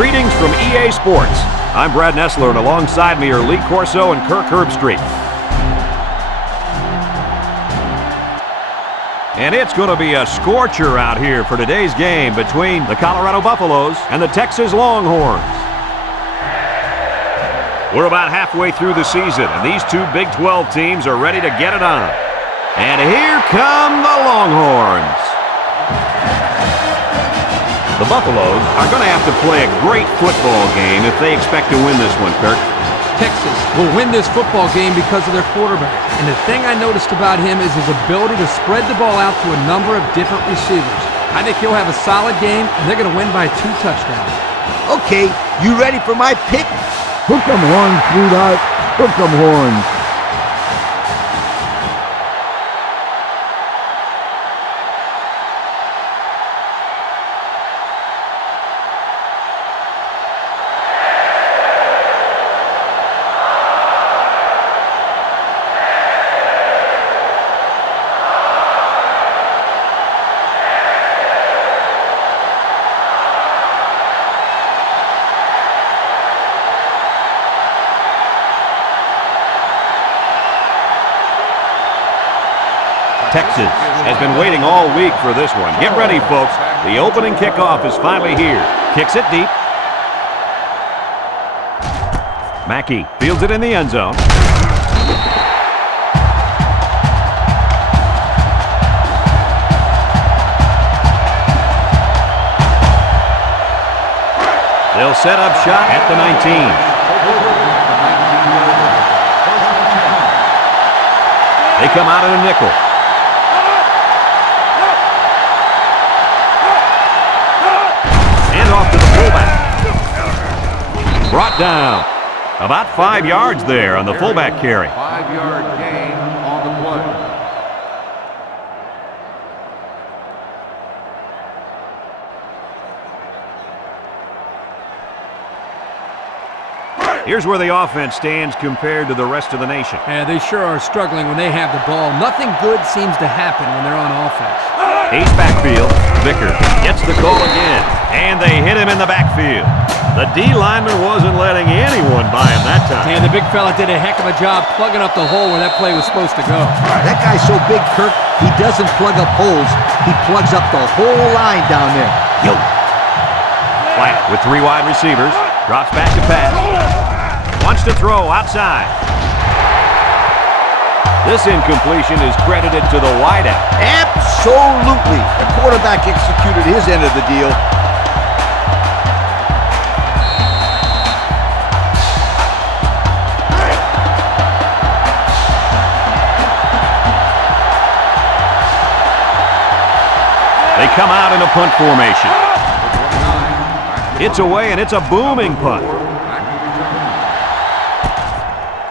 Greetings from EA Sports. I'm Brad Nessler, and alongside me are Lee Corso and Kirk Herbstreit. And it's going to be a scorcher out here for today's game between the Colorado Buffaloes and the Texas Longhorns. We're about halfway through the season, and these two Big 12 teams are ready to get it on. And here come the Longhorns. The Buffaloes are going to have to play a great football game if they expect to win this one, Kirk. Texas will win this football game because of their quarterback. And the thing I noticed about him is his ability to spread the ball out to a number of different receivers. I think he'll have a solid game, and they're going to win by 2 touchdowns. Okay, you ready for my pick? Hook 'em horns, sweetheart. Hook 'em horns. Texas has been waiting all week for this one. Get ready, folks. The opening kickoff is finally here. Kicks it deep. Mackey fields it in the end zone. They'll set up shot at the 19. They come out in a nickel. Off to the fullback. Brought down. About 5 yards there on the fullback carry. 5-yard gain on the play. Here's where the offense stands compared to the rest of the nation. Yeah, they sure are struggling when they have the ball. Nothing good seems to happen when they're on offense. Ace backfield. Vicker gets the call again, and they hit him in the backfield. The D lineman wasn't letting anyone by him that time. And the big fella did a heck of a job plugging up the hole where that play was supposed to go. That guy's so big, Kirk, he doesn't plug up holes. He plugs up the whole line down there. Yo. Flat with 3 wide receivers. Drops back to pass. Wants to throw outside. This incompletion is credited to the wideout. Absolutely. The quarterback executed his end of the deal. They come out in a punt formation. It's away, and it's a booming punt.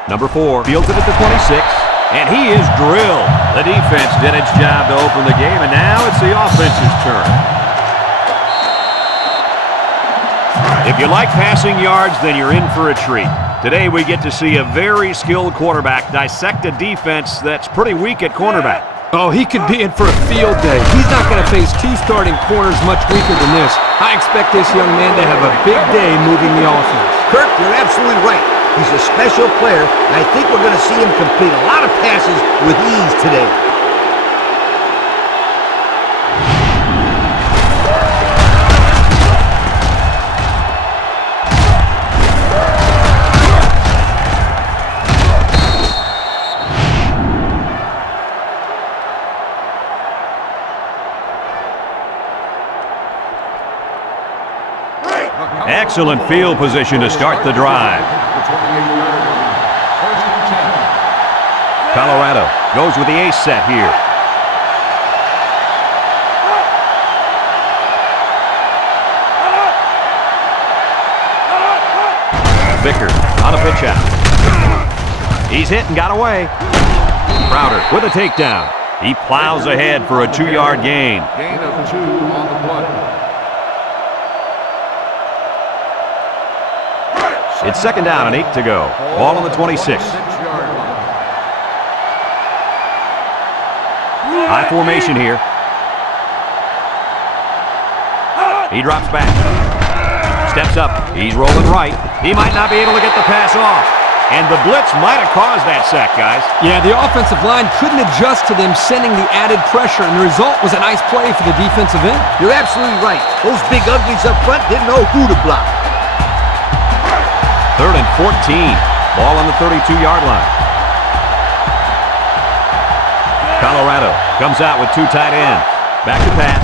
Number 4 fields it at the 26. And he is drilled. The defense did its job to open the game, and now it's the offense's turn. If you like passing yards, then you're in for a treat. Today we get to see a very skilled quarterback dissect a defense that's pretty weak at cornerback. Oh, he could be in for a field day. He's not going to face 2 starting corners much weaker than this. I expect this young man to have a big day moving the offense. Kirk, you're absolutely right. He's a special player, and I think we're going to see him complete a lot of passes with ease today. Excellent field position to start the drive. Colorado goes with the ace set here. Vicker on a pitch out. He's hit and got away. Crowder with a takedown. He plows ahead for a 2-yard gain. Gain of 2 on the play. It's 2nd down and 8 to go. Ball on the 26. High formation here. He drops back. Steps up. He's rolling right. He might not be able to get the pass off. And the blitz might have caused that sack, guys. Yeah, the offensive line couldn't adjust to them sending the added pressure, and the result was a nice play for the defensive end. You're absolutely right. Those big uglies up front didn't know who to block. 3rd and 14. Ball on the 32-yard line. Colorado comes out with 2 tight ends. Back to pass.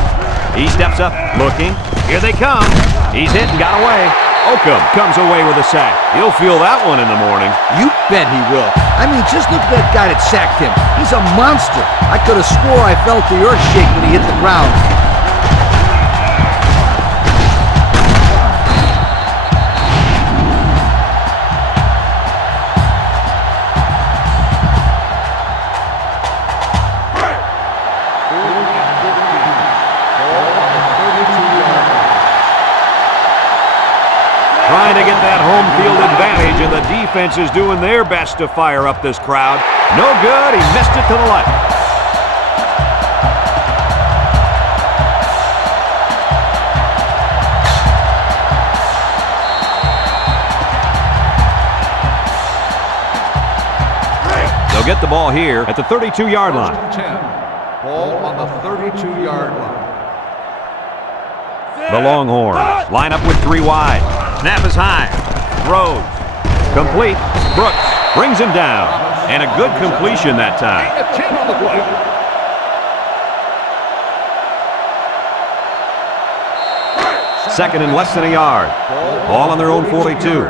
He steps up, looking. Here they come. He's hit and got away. Oakham comes away with a sack. He'll feel that one in the morning. You bet he will. I mean, just look at that guy that sacked him. He's a monster. I could have swore I felt the earth shake when he hit the ground. Trying to get that home field advantage, and the defense is doing their best to fire up this crowd. No good. He missed it to the left. They'll get the ball here at the 32-yard line. 10. Ball on the 32-yard line. The Longhorns line up with 3 wide. Snap is high. Throws. Complete. Brooks brings him down. And a good completion that time. A 10 on the play. Second and less than a yard. Ball on their own 42.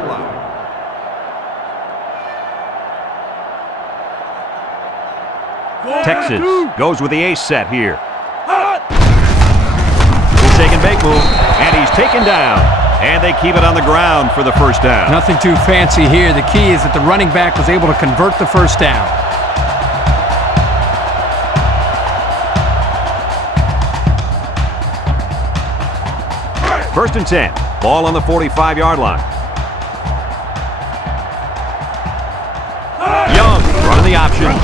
Texas goes with the ace set here. Shake and bake move, and he's taken down. And they keep it on the ground for the first down. Nothing too fancy here. The key is that the running back was able to convert the first down. First and 10. Ball on the 45-yard line. Young running the option.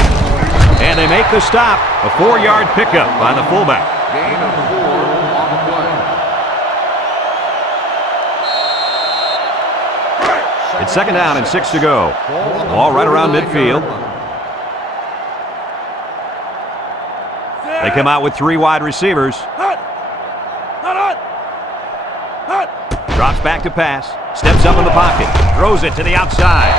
And they make the stop. A 4-yard pickup by the fullback. Gain of 4 on the play. It's 2nd down and 6 to go. Ball right around midfield. They come out with 3 wide receivers. Drops back to pass. Steps up in the pocket. Throws it to the outside.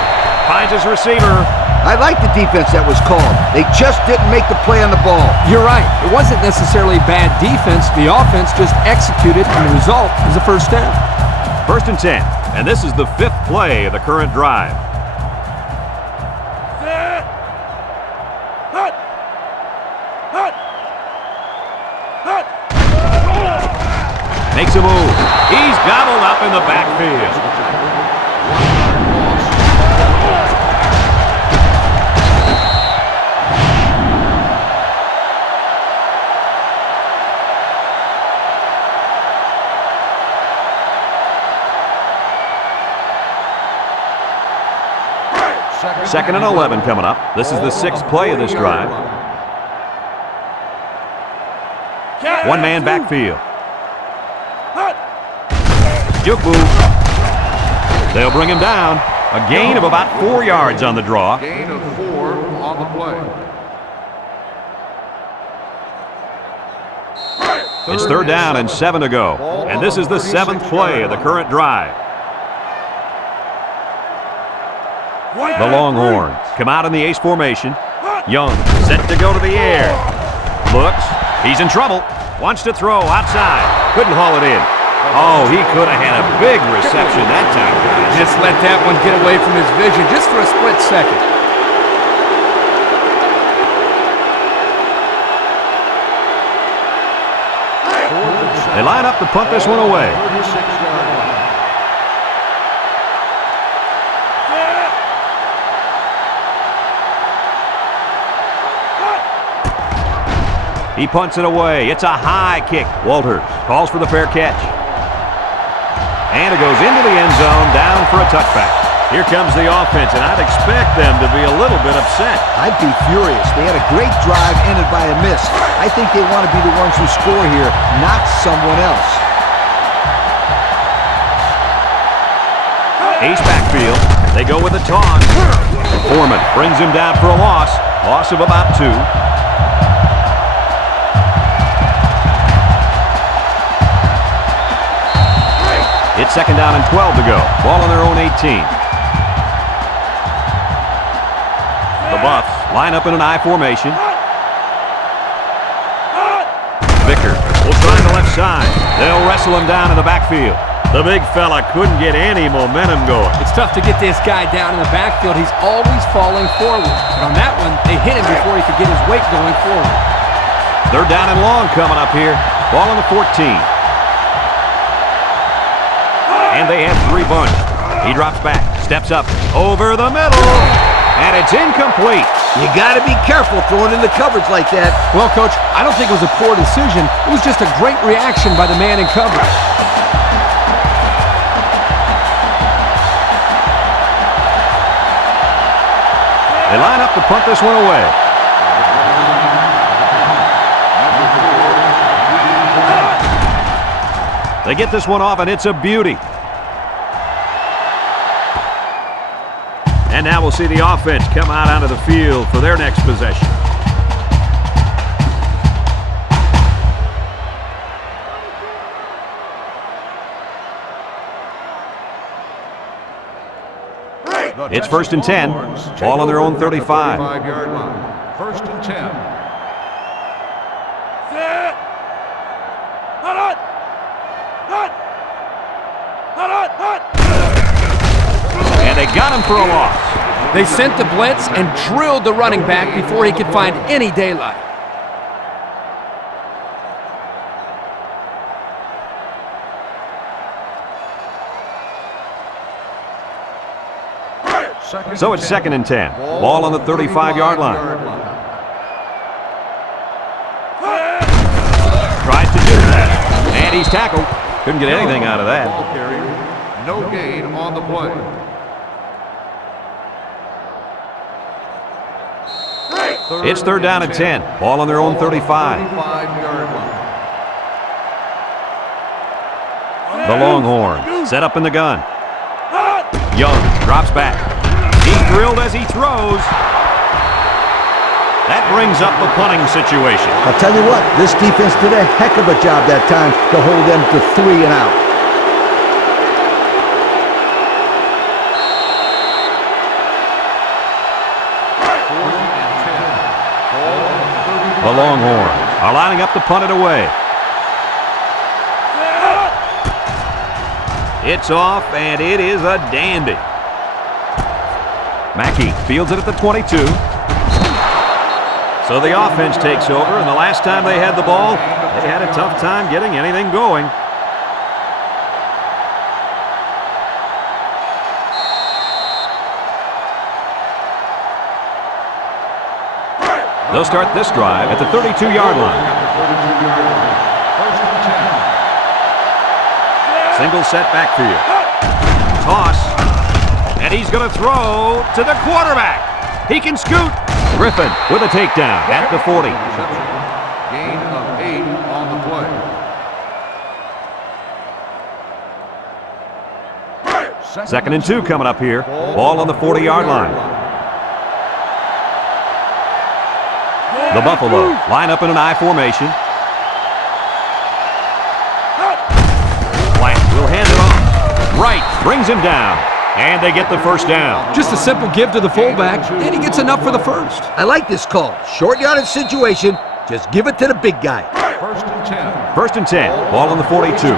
Finds his receiver. I like the defense that was called. They just didn't make the play on the ball. You're right. It wasn't necessarily bad defense. The offense just executed, and the result is a first down. First and 10. And this is the 5th play of the current drive. Makes a move. He's gobbled up in the backfield. Second and 11 coming up. This is the 6th play of this drive. One man backfield. Juke move. They'll bring him down. A gain of about 4 yards on the draw. Gain of 4 on the play. It's 3rd down and 7 to go. And this is the 7th play of the current drive. The Longhorns come out in the ace formation. Young set to go to the air. Looks. He's in trouble. Wants to throw outside. Couldn't haul it in. Oh, he could have had a big reception that time. Just let that one get away from his vision just for a split second. They line up to punt this one away. 36-yard line. He punts it away. It's a high kick. Walters calls for the fair catch. And it goes into the end zone, down for a touchback. Here comes the offense, and I'd expect them to be a little bit upset. I'd be furious. They had a great drive ended by a miss. I think they want to be the ones who score here, not someone else. Ace backfield. They go with a toss. Foreman brings him down for a loss. Loss of about 2. It's second down and 12 to go. Ball on their own 18. The Buffs line up in an I formation. Vicker will try on the left side. They'll wrestle him down in the backfield. The big fella couldn't get any momentum going. It's tough to get this guy down in the backfield. He's always falling forward. But on that one, they hit him before he could get his weight going forward. They're down and long coming up here. Ball on the 14. And they have 3 bunched. He drops back, steps up, over the middle, and it's incomplete. You got to be careful throwing in the coverage like that. Well, Coach, I don't think it was a poor decision. It was just a great reaction by the man in coverage. They line up to punt this one away. They get this one off, and it's a beauty. And now we'll see the offense come out onto the field for their next possession. It's first and 10. Ball on their own 35. 35-yard line. First and 10. And they got him for a loss. They sent the blitz and drilled the running back before he could find any daylight. So it's second and 10. Ball on the 35-yard line. Tries to do that. And he's tackled. Couldn't get anything out of that. No gain on the play. It's third down and 10. Ball on their own 35. 35-yard line. The Longhorn set up in the gun. Young drops back. He's drilled as he throws. That brings up the punting situation. I'll tell you what, this defense did a heck of a job that time to hold them to 3 and out. The Longhorns are lining up to punt it away. It's off, and it is a dandy. Mackey fields it at the 22. So the offense takes over, and the last time they had the ball, they had a tough time getting anything going. They'll start this drive at the 32-yard line. First and 10. Single set backfield. Toss. And he's going to throw to the quarterback. He can scoot. Griffin with a takedown at the 40. Gain of 8 on the play. Second and 2 coming up here. Ball on the 40-yard line. The Buffalo line up in an I formation. Black will hand it off. Wright brings him down. And they get the first down. Just a simple give to the fullback, and he gets enough for the first. I like this call. Short yardage situation. Just give it to the big guy. First and 10. First and 10. Ball on the 42.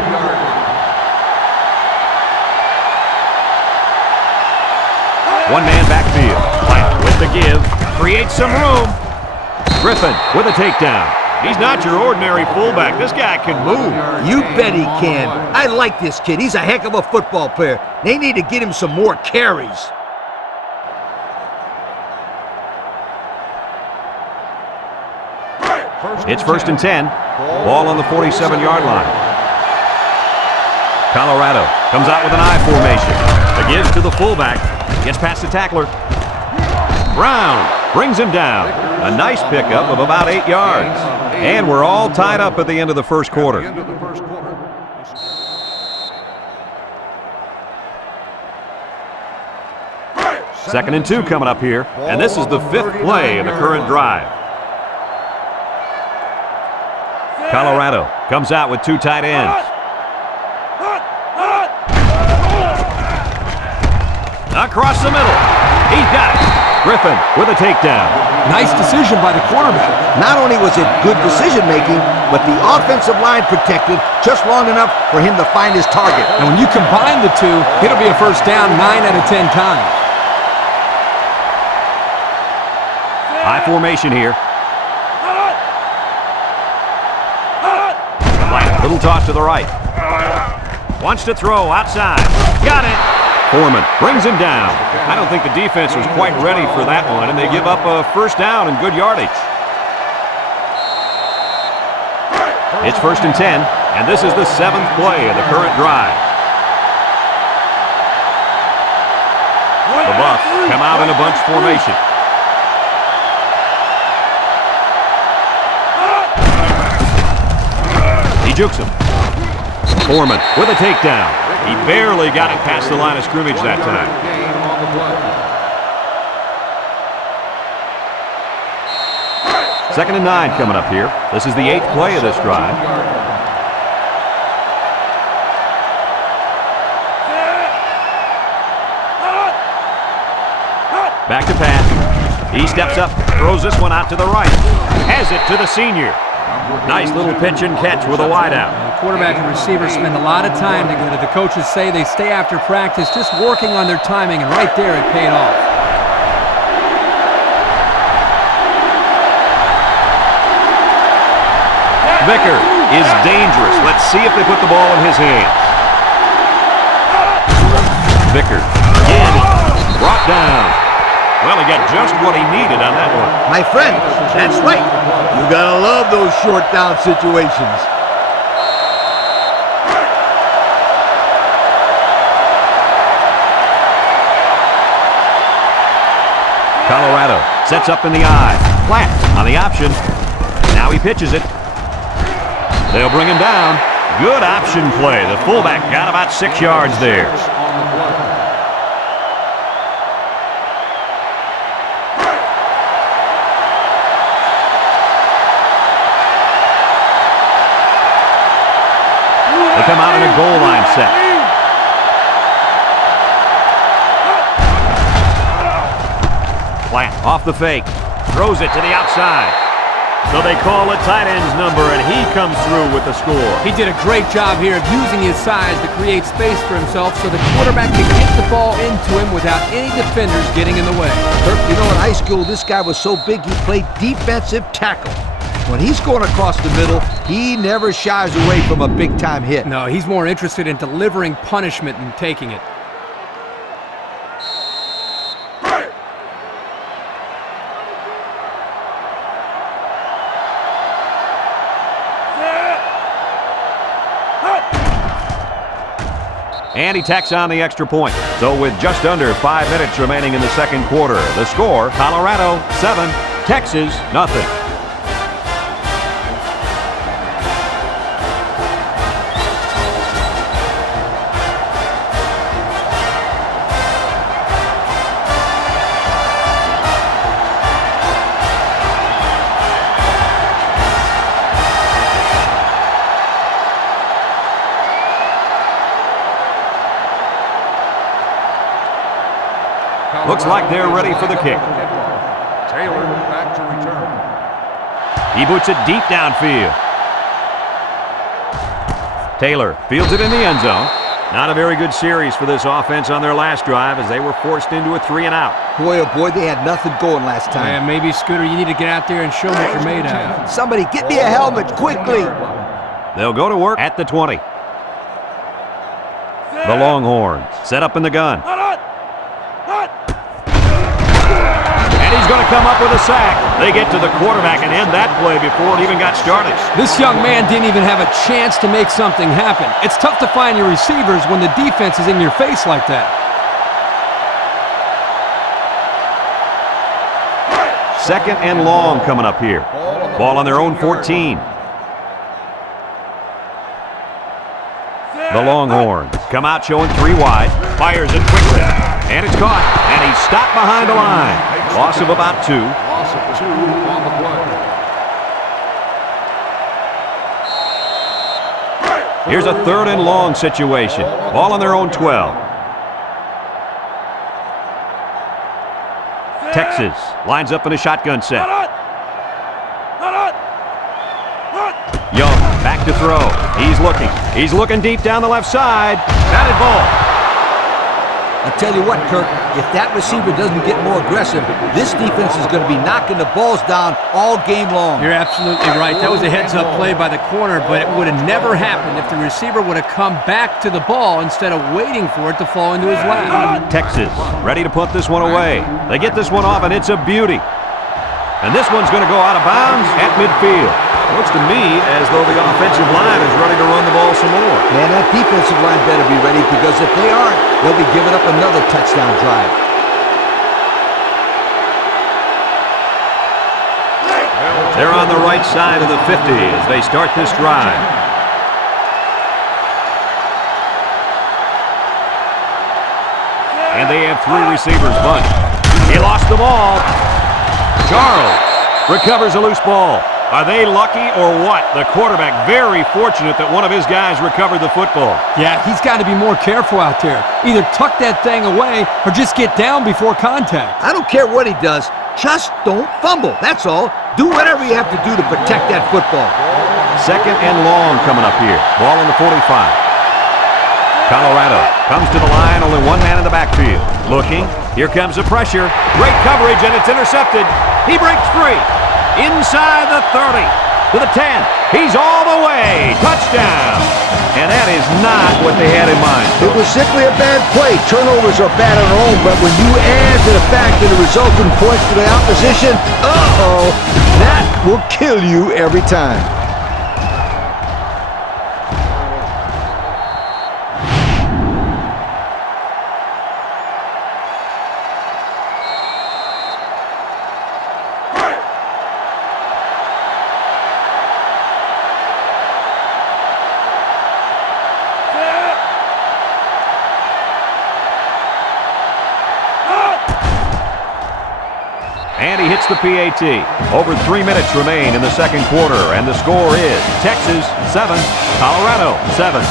One-man backfield. Black with the give. Creates some room. Griffin with a takedown. He's not your ordinary fullback. This guy can move. You bet he can. I like this kid. He's a heck of a football player. They need to get him some more carries. It's first and 10. Ball on the 47-yard line. Colorado comes out with an I formation. The gives to the fullback. Gets past the tackler. Brown brings him down. A nice pickup of about 8 yards. And we're all tied up at the end of the first quarter. 2nd and 2 coming up here, and this is the 5th play in the current drive. Colorado comes out with 2 tight ends. Across the middle. He's got it. Griffin with a takedown. Nice decision by the quarterback. Not only was it good decision-making, but the offensive line protected just long enough for him to find his target. And when you combine the two, it'll be a first down 9 out of 10 times. High formation here. Little toss to the right. Wants to throw outside. Got it. Foreman brings him down. I don't think the defense was quite ready for that one, and they give up a first down and good yardage. It's 1st and 10, and this is the 7th play of the current drive. The Buffs come out in a bunch formation. He jukes him. Foreman with a takedown. He barely got it past the line of scrimmage that time. 2nd and 9 coming up here. This is the 8th play of this drive. Back to pass. He steps up, throws this one out to the right. Has it to the senior. Nice little pitch and catch with a wideout. The quarterback and receiver spend a lot of time together. The coaches say they stay after practice just working on their timing, and right there it paid off. Vicker is dangerous. Let's see if they put the ball in his hands. Vicker again brought down. Well, he got just what he needed on that one. My friend, that's right. You gotta love those short down situations. Colorado sets up in the eye. Flat on the option. Now he pitches it. They'll bring him down. Good option play. The fullback got about 6 yards there. They come out in a goal line set. Flat off the fake. Throws it to the outside. So they call a tight end's number, and he comes through with the score. He did a great job here of using his size to create space for himself so the quarterback could get the ball into him without any defenders getting in the way. Kirk, you know, in high school, this guy was so big he played defensive tackle. When he's going across the middle, he never shies away from a big-time hit. No, he's more interested in delivering punishment than taking it. And he tacks on the extra point. So with just under 5 minutes remaining in the second quarter, the score, Colorado 7, Texas nothing. Looks like they're ready for the kick. Taylor back to return. He boots it deep downfield. Taylor fields it in the end zone. Not a very good series for this offense on their last drive as they were forced into a 3-and-out. Boy, oh boy, they had nothing going last time. Yeah, maybe, Scooter, you need to get out there and show what you're made out of. Somebody get me a helmet quickly. They'll go to work at the 20. The Longhorns set up in the gun. He's going to come up with a sack. They get to the quarterback and end that play before it even got started. This young man didn't even have a chance to make something happen. It's tough to find your receivers when the defense is in your face like that. 2nd and long coming up here. Ball on their own 14. The Longhorns come out showing 3 wide. Fires it quickly. And it's caught. And he's stopped behind the line. Loss of about 2. Loss of 2 on the play. Here's a 3rd and long situation. Ball on their own 12. Texas lines up in a shotgun set. Young back to throw. He's looking. He's looking deep down the left side. Batted ball. I tell you what, Kirk, if that receiver doesn't get more aggressive, this defense is going to be knocking the balls down all game long. You're absolutely right. That was a heads-up play by the corner, but it would have never happened if the receiver would have come back to the ball instead of waiting for it to fall into his lap. Texas ready to put this one away. They get this one off, and it's a beauty. And this one's going to go out of bounds at midfield. Looks to me as though the offensive line is ready to run the ball some more. Man, that defensive line better be ready, because if they aren't, they'll be giving up another touchdown drive. They're on the right side of the 50 as they start this drive. And they have 3 receivers bunched. He lost the ball. Charles recovers a loose ball. Are they lucky or what? The quarterback very fortunate that one of his guys recovered the football. Yeah, he's got to be more careful out there. Either tuck that thing away or just get down before contact. I don't care what he does. Just don't fumble. That's all. Do whatever you have to do to protect that football. 2nd and long coming up here. Ball on the 45. Colorado comes to the line. Only 1 man in the backfield. Looking. Here comes the pressure. Great coverage, and it's intercepted. He breaks free. Inside the 30. To the 10. He's all the way. Touchdown. And that is not what they had in mind. It was simply a bad play. Turnovers are bad on their own, but when you add to the fact that it results in points for the opposition, that will kill you every time. And he hits the PAT. Over 3 minutes remain in the 2nd quarter, and the score is Texas 7, Colorado 7.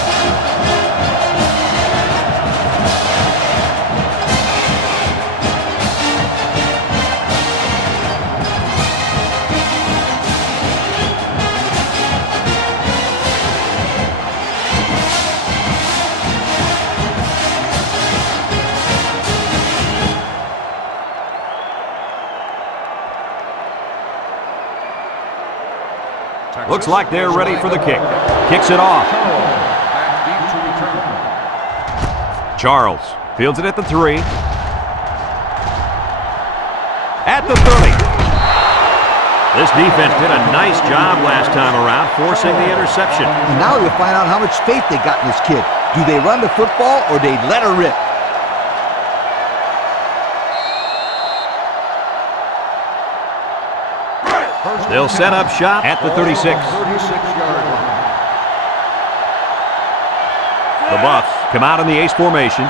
Looks like they're ready for the kick. Kicks it off. Charles fields it at the 3. At the 30. This defense did a nice job last time around, forcing the interception. And now you'll find out how much faith they got in this kid. Do they run the football or they let her rip? They'll set up shop at the 36. 36-yard line. The Buffs come out in the ace formation.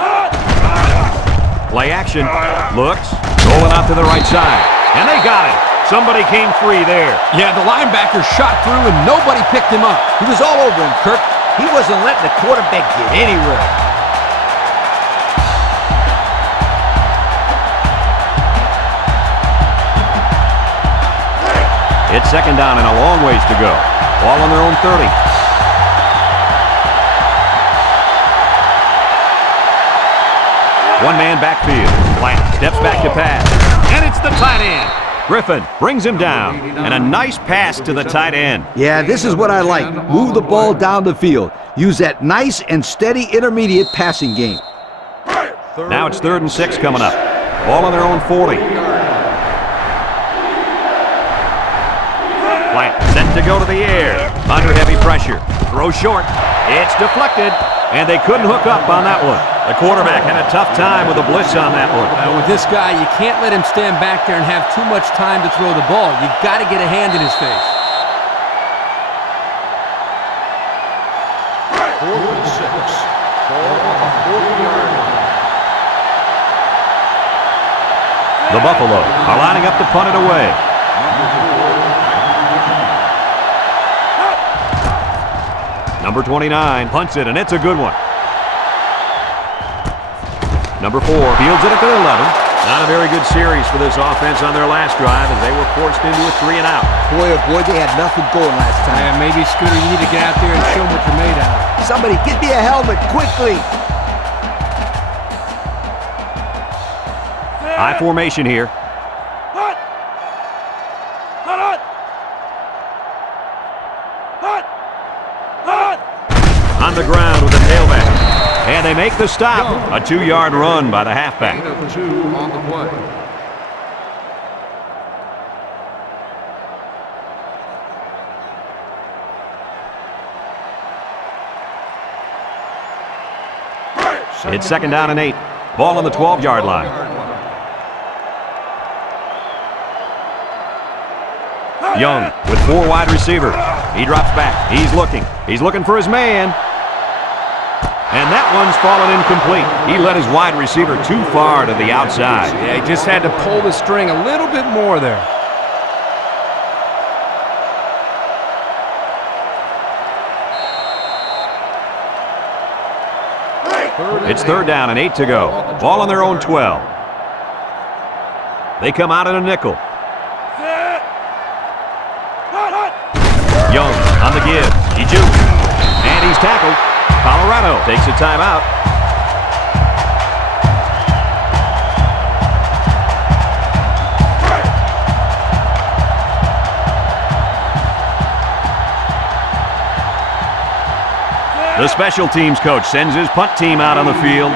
Play action. Looks. Rolling out to the right side. And they got it. Somebody came free there. Yeah, the linebacker shot through and nobody picked him up. He was all over him, Kirk. He wasn't letting the quarterback get anywhere. It's 2nd down and a long ways to go. Ball on their own 30. One man backfield. Plant steps back to pass. And it's the tight end. Griffin brings him down. And a nice pass to the tight end. Yeah, this is what I like. Move the ball down the field. Use that nice and steady intermediate passing game. Now it's 3rd and 6 coming up. Ball on their own 40. Plant set to go to the air. Under heavy pressure. Throw short. It's deflected. And they couldn't hook up on that one. The quarterback had a tough time with a blitz on that one. With this guy, you can't let him stand back there and have too much time to throw the ball. You've got to get a hand in his face. 4th and 6. Ball on the 40-yard line. The Buffalo are lining up to punt it away. Number 29 punts it, and it's a good one. Number 4 fields it at the 11. Not a very good series for this offense on their last drive as they were forced into a 3-and-out. Boy, oh boy, they had nothing going last time. Yeah, maybe, Scooter, you need to get out there and show them what you're made out of. Somebody get me a helmet quickly. High formation here. On the ground with the tailback. And they make the stop. A 2-yard run by the halfback. Gain of 2 on the play. It's 2nd down and 8. Ball on the 12-yard line. Young with 4 wide receivers. He drops back. He's looking for his man. And that one's fallen incomplete. He led his wide receiver too far to the outside. Yeah, he just had to pull the string a little bit more there. It's 3rd down and 8 to go. Ball on their own 12. They come out in a nickel. Young on the give. He jukes. And he's tackled. Colorado takes a timeout. The special teams coach sends his punt team out on the field.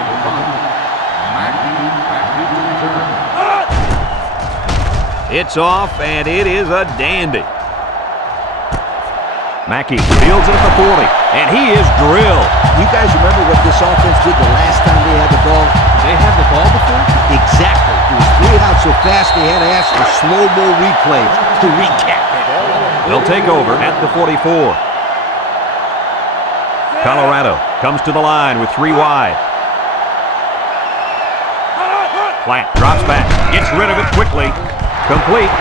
It's off, and it is a dandy. Mackey fields it at the 40, and he is drilled. You guys remember what this offense did the last time they had the ball? They had the ball before? Exactly. It was played out so fast they had to ask for slow-mo replays to recap it. They'll take over at the 44. Colorado comes to the line with 3 wide. Platt drops back, gets rid of it quickly. Complete.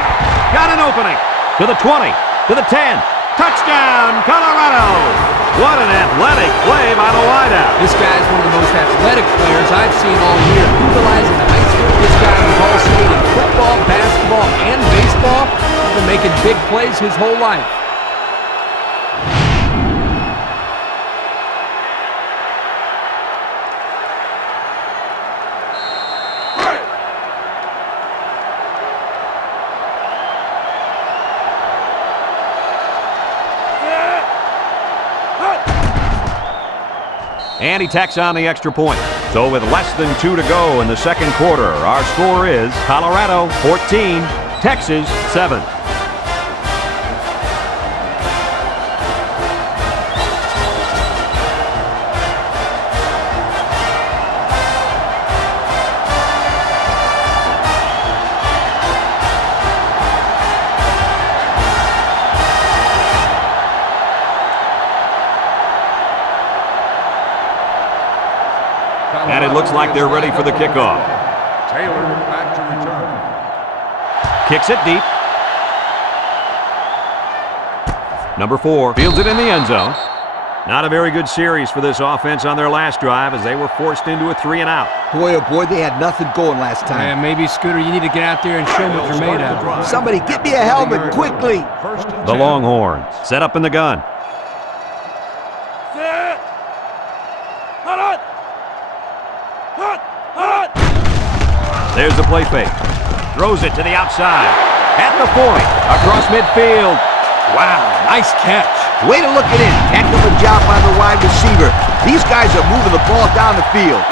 Got an opening. To the 20, to the 10. Touchdown, Colorado! What an athletic play by the wideout. This guy's one of the most athletic players I've seen all year. Utilizing the high school, this guy was all state in football, basketball, and baseball. He's been making big plays his whole life. And he tacks on the extra point. So with less than 2 to go in the second quarter, our score is Colorado 14, Texas 7. And it looks like they're ready for the kickoff. Taylor back to return. Kicks it deep. Number 4 fields it in the end zone. Not a very good series for this offense on their last drive as they were forced into a 3-and-out. Boy, oh boy, they had nothing going last time. Yeah, maybe, Scooter, you need to get out there and show them what you're made out of. Somebody get me a helmet quickly. The Longhorns set up in the gun. There's the play fake. Throws it to the outside. At the 40. Across midfield. Wow, nice catch. Way to look it in. Heck of a job by the wide receiver. These guys are moving the ball down the field.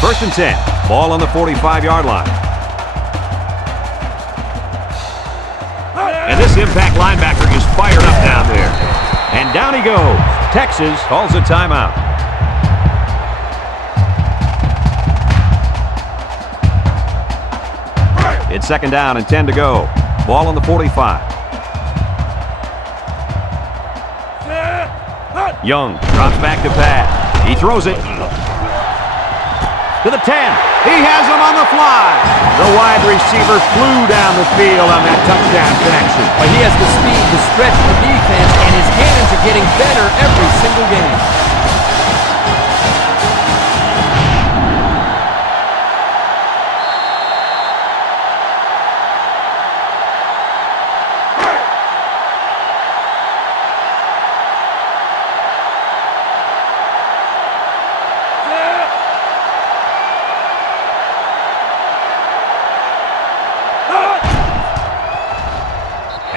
First and 10. Ball on the 45-yard line. And this impact linebacker is fired up down there. And down he goes. Texas calls a timeout. It's 2nd down and 10 to go. Ball on the 45. Young drops back to pass. He throws it to the 10. He has him on the fly. The wide receiver flew down the field on that touchdown connection. But he has the speed to stretch the defense, and his hands are getting better every single game.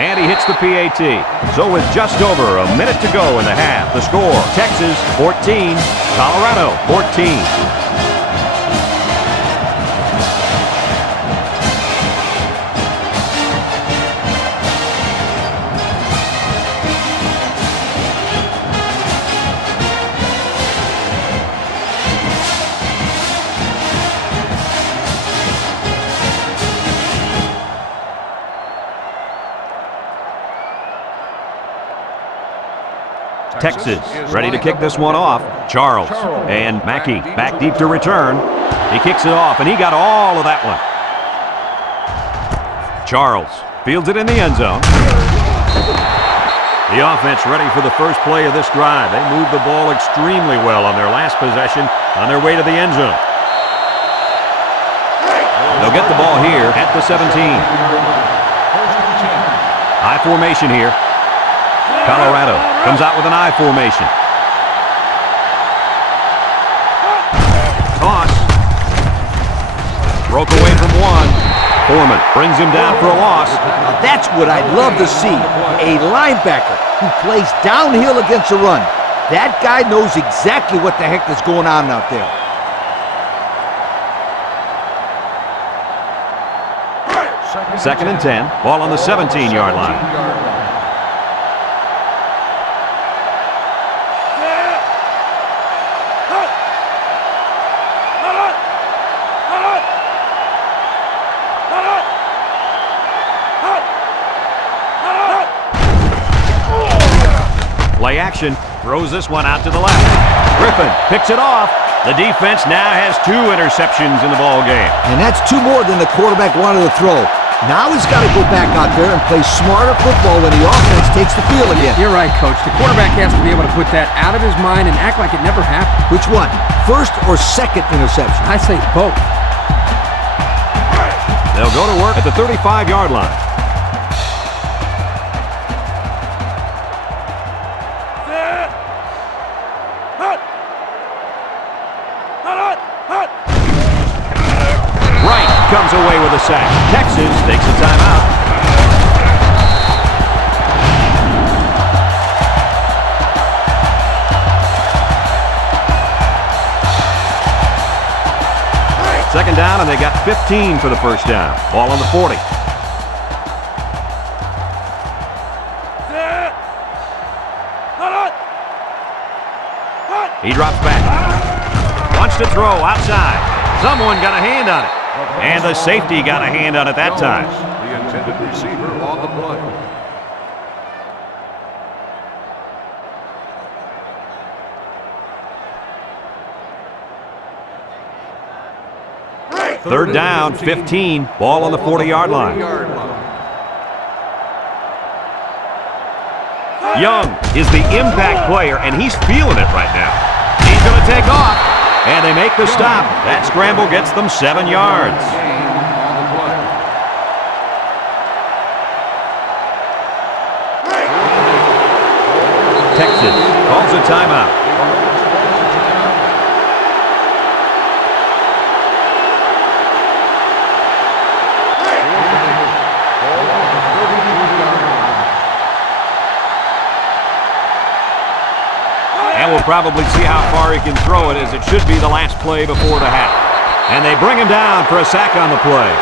And he hits the PAT. So with just over a minute to go in the half, the score, Texas 14, Colorado 14. Texas ready to kick this one off. Charles and Mackey back deep to return. He kicks it off, and he got all of that one. Charles fields it in the end zone. The offense ready for the first play of this drive. They moved the ball extremely well on their last possession on their way to the end zone. They'll get the ball here at the 17. High formation here. Colorado comes out with an I formation. Toss. Broke away from one. Foreman brings him down for a loss. Now that's what I'd love to see. A linebacker who plays downhill against a run. That guy knows exactly what the heck is going on out there. Second and 10. Ball on the 17-yard line. Play action, throws this one out to the left. Griffin picks it off. The defense now has 2 interceptions in the ball game. And that's 2 more than the quarterback wanted to throw. Now he's got to go back out there and play smarter football when the offense takes the field again. You're right, Coach. The quarterback has to be able to put that out of his mind and act like it never happened. Which one? First or second interception? I say both. They'll go to work at the 35-yard line. Comes away with a sack. Texas takes a timeout. Second down, and they got 15 for the first down. Ball on the 40. He drops back. Wants to throw outside. Someone got a hand on it. And the safety got a hand on it that time. The intended receiver on the play. Third down, 15. Ball on the 40-yard line. Young is the impact player, and he's feeling it right now. He's going to take off. And they make the stop. That scramble gets them 7 yards. Texas calls a timeout. And we'll probably see how far he can throw it, as it should be the last play before the half. And they bring him down for a sack on the play.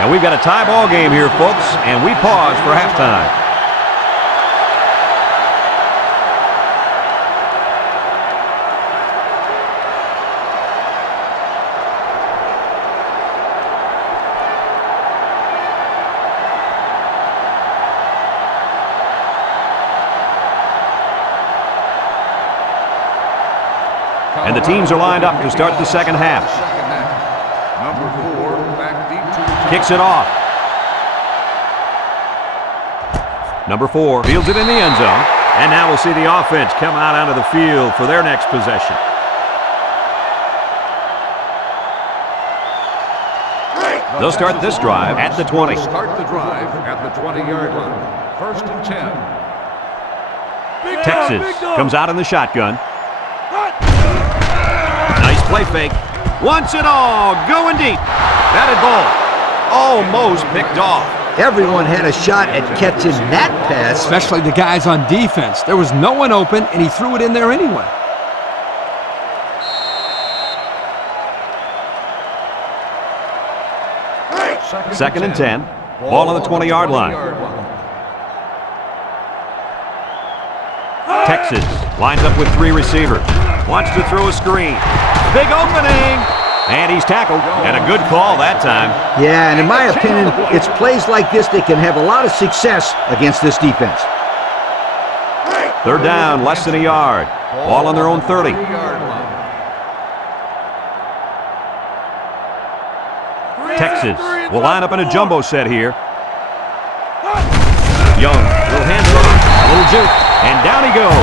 And And we've got a tie ball game here, folks, and we pause for halftime. And the teams are lined up to start the second half. Number 4, back deep to the Kicks it off. Number 4 fields it in the end zone. And now we'll see the offense come out onto the field for their next possession. They'll start this drive at the 20. Start the drive at the 20-yard line. 1st and 10. Texas comes out in the shotgun. Nice play fake. Wants it all. Going deep. Batted ball. Almost picked off. Everyone had a shot at catching that pass. Especially the guys on defense. There was no one open, and he threw it in there anyway. Second and 10. Ball on the 20-yard line. Texas lines up with 3 receivers. Wants to throw a screen. Big opening. And he's tackled. And a good call that time. Yeah, and in my opinion, it's plays like this that can have a lot of success against this defense. 3rd down, less than a yard. Ball on their own 30. Texas will line up in a jumbo set here. Young, little hands on, a little juke, and down he goes.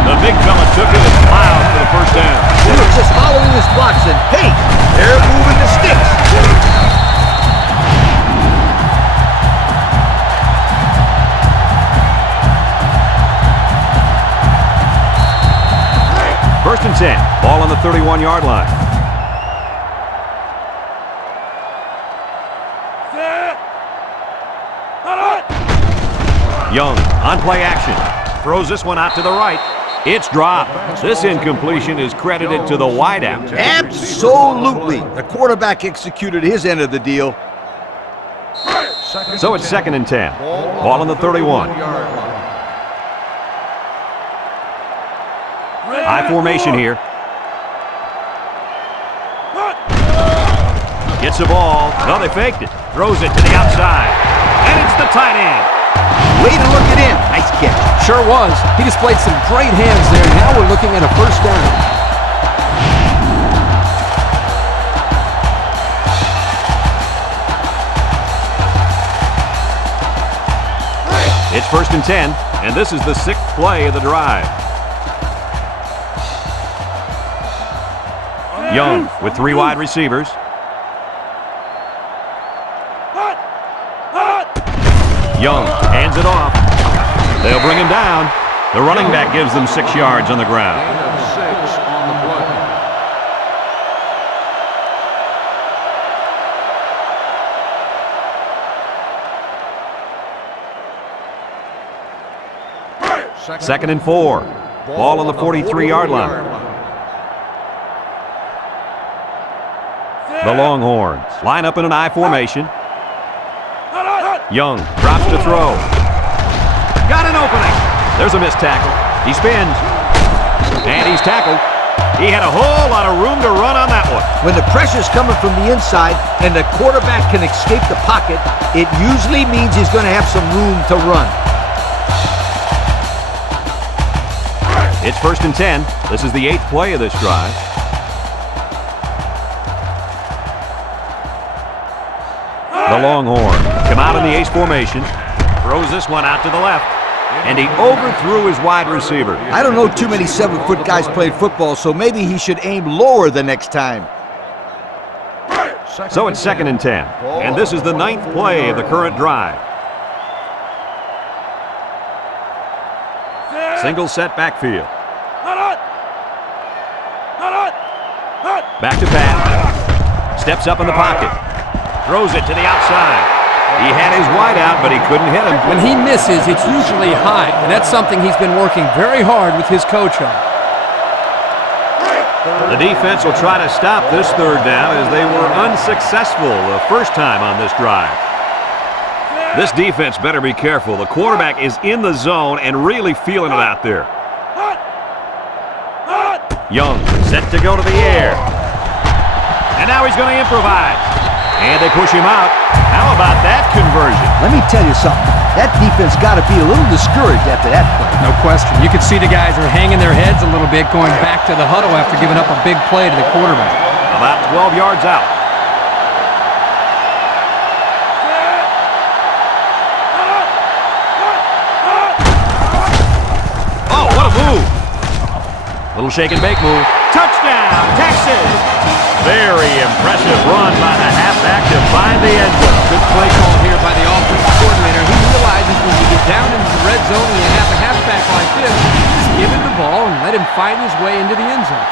The big fella took it and plowed for the first down. They were just following his blocks, and hey, they're moving the sticks. First and 10, ball on the 31-yard line. Young on play action. Throws this one out to the right. It's dropped. This incompletion is credited to the wideout. Absolutely. The quarterback executed his end of the deal. So it's 2nd and 10. Ball on the 31. High formation here. Gets the ball. Well, they faked it. Throws it to the outside. And it's the tight end. Way to look it in. Nice catch. Sure was. He displayed some great hands there. Now we're looking at a first down. It's 1st and 10, and this is the 6th play of the drive. Young with 3 wide receivers. Young hands it off. They'll bring him down. The running back gives them 6 yards on the ground. Gain of 6 on the play. Second and 4. Ball on the 43-yard line. The Longhorns line up in an I formation. Young drops to throw. Got an opening. There's a missed tackle. He spins. And he's tackled. He had a whole lot of room to run on that one. When the pressure's coming from the inside and the quarterback can escape the pocket, it usually means he's going to have some room to run. It's 1st and 10. This is the 8th play of this drive. The Longhorns come out in the ace formation. Throws this one out to the left. And he overthrew his wide receiver. I don't know too many 7-foot guys playing football, so maybe he should aim lower the next time. So it's 2nd and 10. And this is the 9th play of the current drive. Single set backfield. Back to pass. Steps up in the pocket. Throws it to the outside. He had his wide out, but he couldn't hit him. When he misses, it's usually high, and that's something he's been working very hard with his coach on. The defense will try to stop this 3rd down as they were unsuccessful the first time on this drive. This defense better be careful. The quarterback is in the zone and really feeling it out there. Young, set to go to the air. And now he's going to improvise. And they push him out. How about that conversion? Let me tell you something. That defense got to be a little discouraged after that play. No question. You can see the guys are hanging their heads a little bit going back to the huddle after giving up a big play to the quarterback. About 12 yards out. Oh, what a move. Little shake and bake move. Touchdown, Texas. Very impressive run by the halfback to find the end zone. Good play call here by the offensive coordinator. He realizes when you get down into the red zone and you have a halfback like this, just give him the ball and let him find his way into the end zone.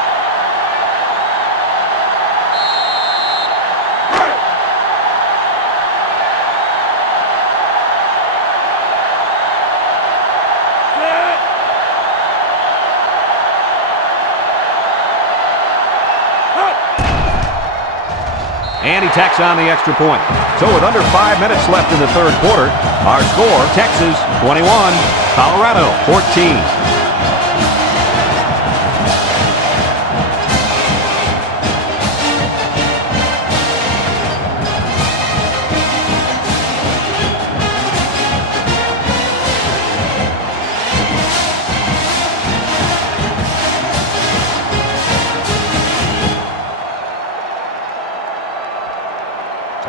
And he tacks on the extra point. So with under 5 minutes left in the third quarter, our score, Texas 21, Colorado 14.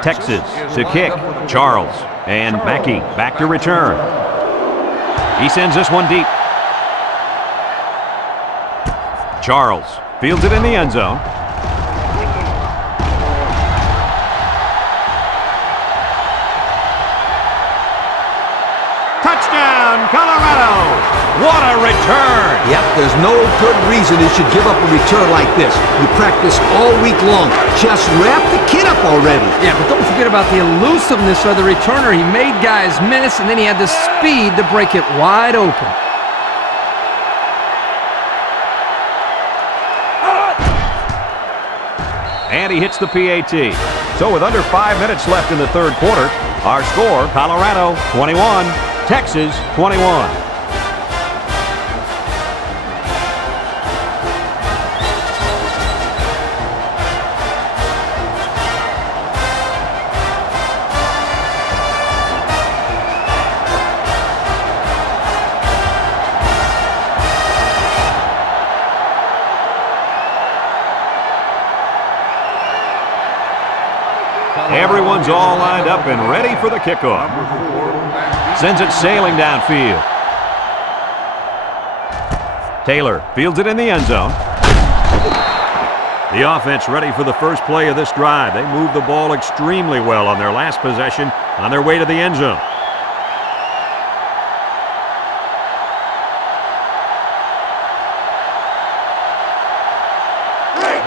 Texas to kick. Charles and Mackey back to return. He sends this one deep. Charles fields it in the end zone. Touchdown, Colorado! What a return! Yep, there's no good reason he should give up a return like this. You practice all week long. Just wrap the kid up already. Yeah, but don't forget about the elusiveness of the returner. He made guys miss, and then he had the speed to break it wide open. And he hits the PAT. So with under 5 minutes left in the third quarter, our score, Colorado 21, Texas 21. Everyone's all lined up and ready for the kickoff. Sends it sailing downfield. Taylor fields it in the end zone. The offense ready for the first play of this drive. They moved the ball extremely well on their last possession on their way to the end zone.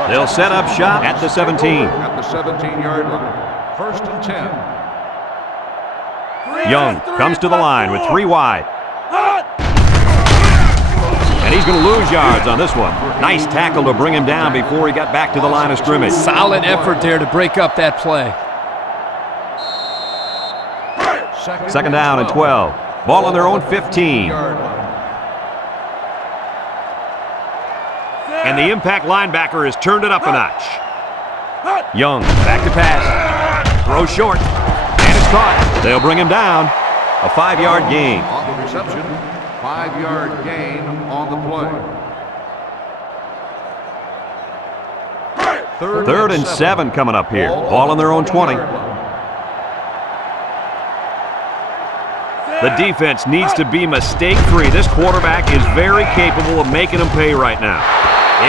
They'll set up shop at the 17. At the 17-yard line. First and 10. Young comes to the line with 3 wide. And he's going to lose yards on this one. Nice tackle to bring him down before he got back to the line of scrimmage. Solid effort there to break up that play. Second down and 12. Ball on their own 15. And the impact linebacker has turned it up a notch. Young back to pass. Throw short. And it's caught. They'll bring him down. A 5-yard gain. On the reception, 5-yard gain on the play. Third and 7 coming up here. Ball on their own 20. The defense needs to be mistake-free. This quarterback is very capable of making them pay right now.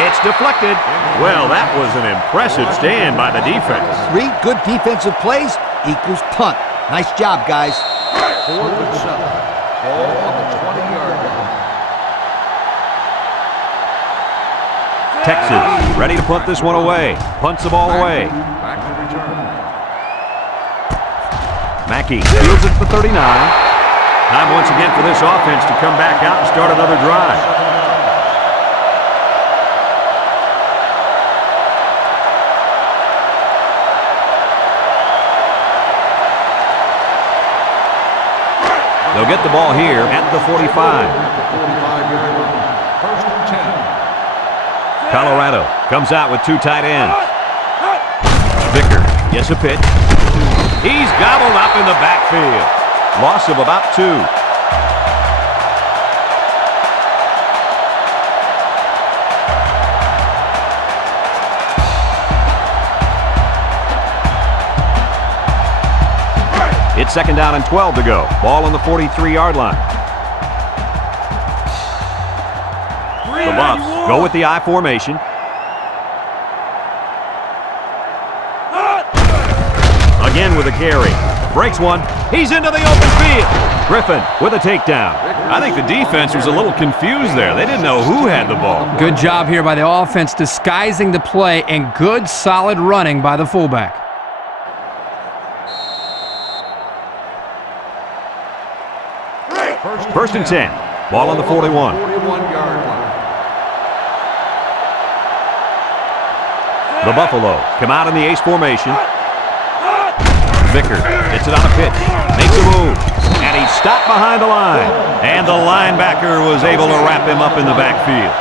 It's deflected. Well, that was an impressive stand by the defense. 3 good defensive plays equals punt. Nice job, guys. 4th and 7. Ball on the 20-yard line. Texas ready to punt this one away. Punts the ball away. Back to return. Mackey fields it for 39. Time once again for this offense to come back out and start another drive. They'll get the ball here at the 45. 45-yard line. First and 10. Colorado comes out with two tight ends. Vicker gets a pitch. He's gobbled up in the backfield. Loss of about 2. It's second down and 12 to go. Ball on the 43-yard line. The Buffs go with the I formation. Again with a carry. Breaks one. He's into the open field. Griffin with a takedown. I think the defense was a little confused there. They didn't know who had the ball. Good job here by the offense disguising the play, and good solid running by the fullback. First and 10. Ball on the 41. 41-yard line. The Buffalo come out in the ace formation. Vicker gets it on a pitch, makes a move, and he's stopped behind the line. And the linebacker was able to wrap him up in the backfield.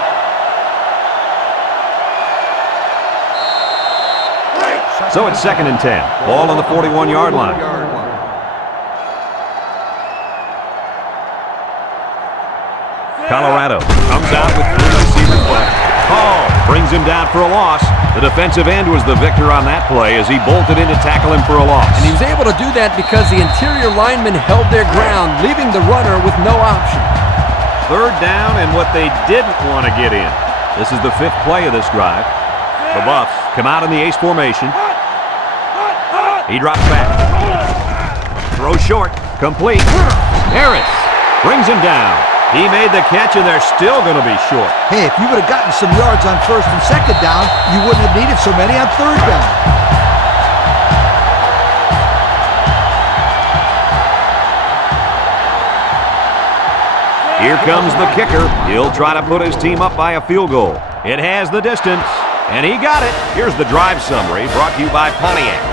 So it's second and 10. Ball on the 41-yard line. Colorado comes out with 3 receivers left. Hall brings him down for a loss. The defensive end was the victor on that play as he bolted in to tackle him for a loss. And he was able to do that because the interior linemen held their ground, leaving the runner with no option. Third down and what they didn't want to get in. This is the 5th play of this drive. The Buffs come out in the ace formation. He drops back. Throw short. Complete. Harris brings him down. He made the catch, and they're still going to be short. Hey, if you would have gotten some yards on first and second down, you wouldn't have needed so many on third down. Here comes the kicker. He'll try to put his team up by a field goal. It has the distance, and he got it. Here's the drive summary brought to you by Pontiac.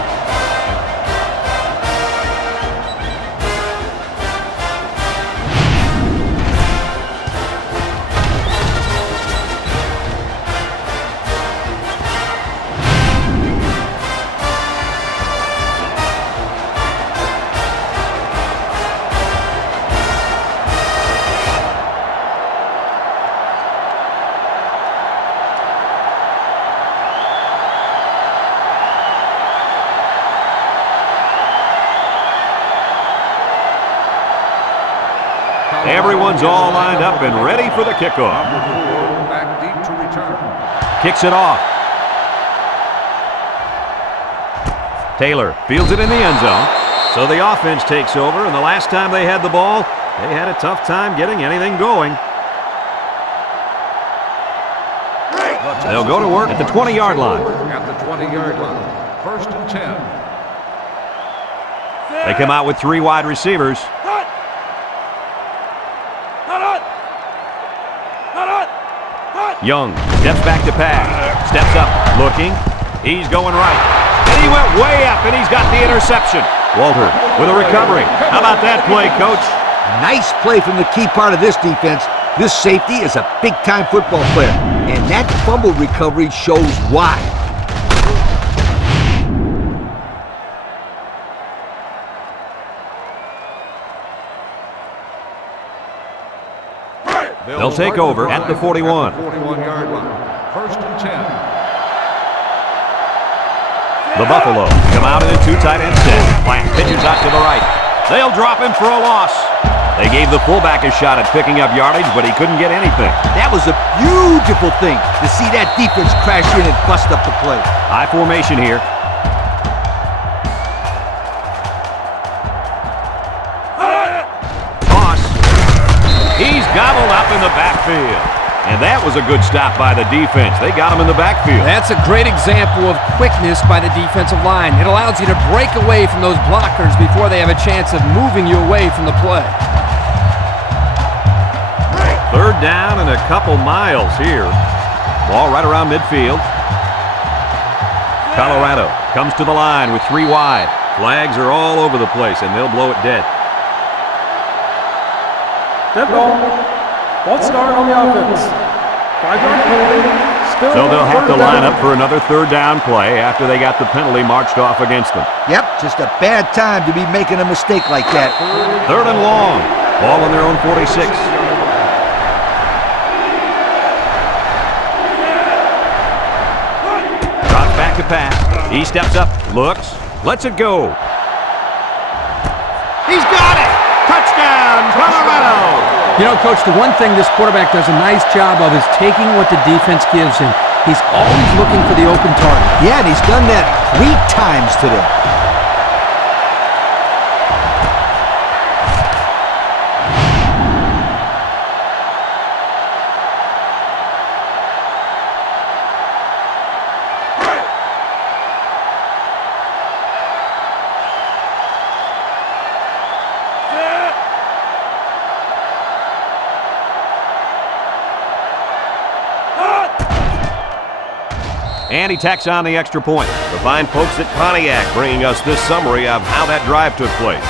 Everyone's all lined up and ready for the kickoff. Back deep to return. Kicks it off. Taylor fields it in the end zone. So the offense takes over, and the last time they had the ball, they had a tough time getting anything going. They'll go to work at the 20-yard line. At the 20-yard line. First and 10. They come out with 3 wide receivers. Young steps back to pass. Steps up, looking. He's going right. And he went way up, and he's got the interception. Walter with a recovery. How about that play, Coach? Nice play from the key part of this defense. This safety is a big-time football player, and that fumble recovery shows why. They'll take over at the 41. 41-yard line. First and 10. The Buffalo come out in a 2 tight end set. Black pitches out to the right. They'll drop him for a loss. They gave the fullback a shot at picking up yardage, but he couldn't get anything. That was a beautiful thing to see that defense crash in and bust up the play. High formation here. Toss. He's gobbled up in the backfield. And that was a good stop by the defense. They got him in the backfield. That's a great example of quickness by the defensive line. It allows you to break away from those blockers before they have a chance of moving you away from the play. Third down and a couple miles here. Ball right around midfield. Colorado comes to the line with 3 wide. Flags are all over the place, and they'll blow it dead. Dead ball. False start on the offense. 5-yard penalty. Still So they'll have to third line down. up for another third down play after they got the penalty marched off against them. Yep, just a bad time to be making a mistake like that. Third and long. Ball on their own 46. Drops back to pass. He steps up, looks, lets it go. He's got it! Touchdown, Colorado! You know, Coach, the one thing this quarterback does a nice job of is taking what the defense gives him. He's always looking for the open target. Yeah, and he's done that 3 times today. And he tacks on the extra point. The fine folks at Pontiac bringing us this summary of how that drive took place.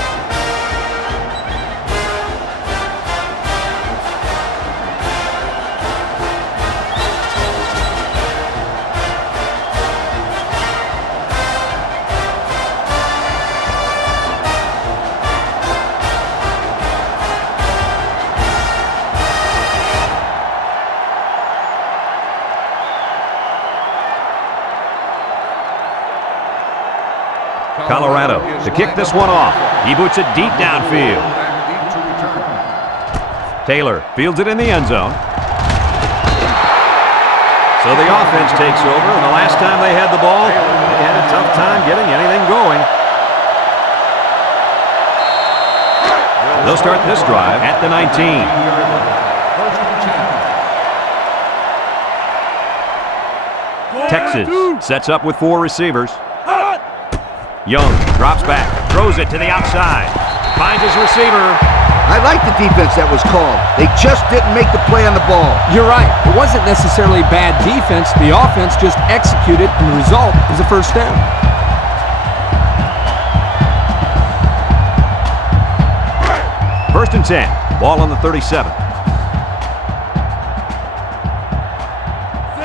Colorado to kick this one off. He boots it deep downfield. Taylor fields it in the end zone. So the offense takes over, and the last time they had the ball, they had a tough time getting anything going. They'll start this drive at the 19. Texas sets up with 4 receivers. Young drops back, throws it to the outside, finds his receiver. I like the defense that was called. They just didn't make the play on the ball. You're right. It wasn't necessarily bad defense. The offense just executed, and the result is a first down. First and 10, ball on the 37.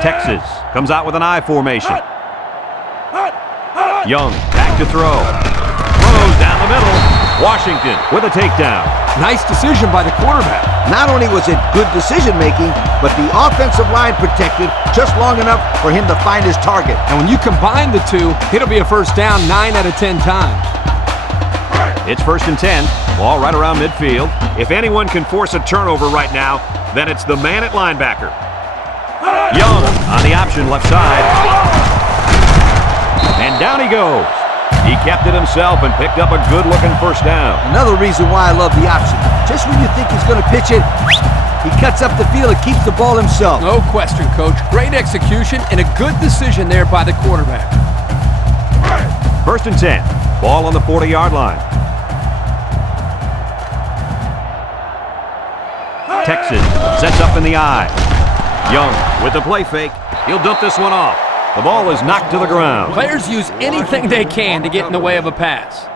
Texas comes out with an I formation. Young back to throw. Throws down the middle. Washington with a takedown. Nice decision by the quarterback. Not only was it good decision-making, but the offensive line protected just long enough for him to find his target. And when you combine the two, it'll be a first down 9 out of 10 times. It's first and 10, ball right around midfield. If anyone can force a turnover right now, then it's the man at linebacker. Young on the option left side. And down he goes. He kept it himself and picked up a good-looking first down. Another reason why I love the option. Just when you think he's going to pitch it, he cuts up the field and keeps the ball himself. No question, Coach. Great execution and a good decision there by the quarterback. First and 10, ball on the 40-yard line. Texas sets up in the I. Young with the play fake. He'll dump this one off. The ball is knocked to the ground. Players use anything they can to get in the way of a pass.